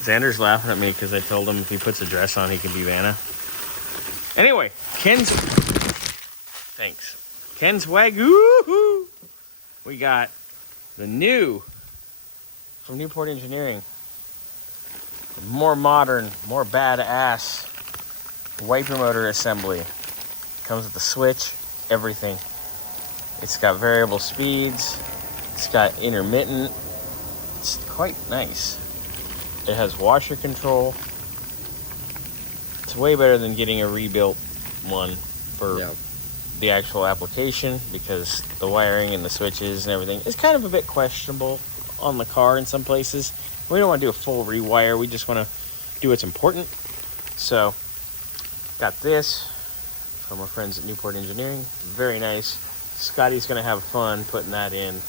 Xander's laughing at me because I told him if he puts a dress on, he can be Vanna. Anyway, Ken's Wagon. We got the new from Newport Engineering. More modern, more badass wiper motor assembly. Comes with the switch, everything. It's got variable speeds. It's got intermittent. It's quite nice. It has washer control. It's way better than getting a rebuilt one for the actual application, because the wiring and the switches and everything is kind of a bit questionable on the car in some places. We don't want to do a full rewire. We just want to do what's important. So, got this from our friends at Newport Engineering. Very nice. Scotty's going to have fun putting that in.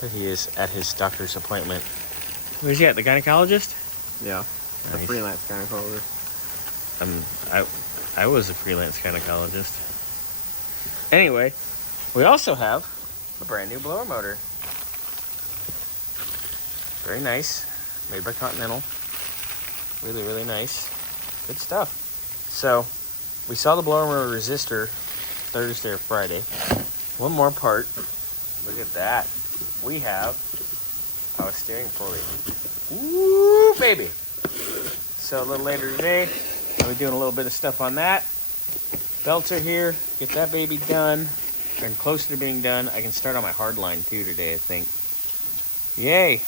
There he is at his doctor's appointment. Where's he at? The gynecologist? Yeah. The Nice. freelance gynecologist. I was a freelance gynecologist. Anyway, we also have a brand new blower motor. Very nice. Made by Continental. Really, really nice. Good stuff. So, we saw the blower motor resistor Thursday or Friday. One more part. Look at that. We have power steering pulley. Woo, baby. So a little later today, I'll be doing a little bit of stuff on that. Belts are here. Get that baby done. And closer to being done. I can start on my hard line too today, I think. Yay.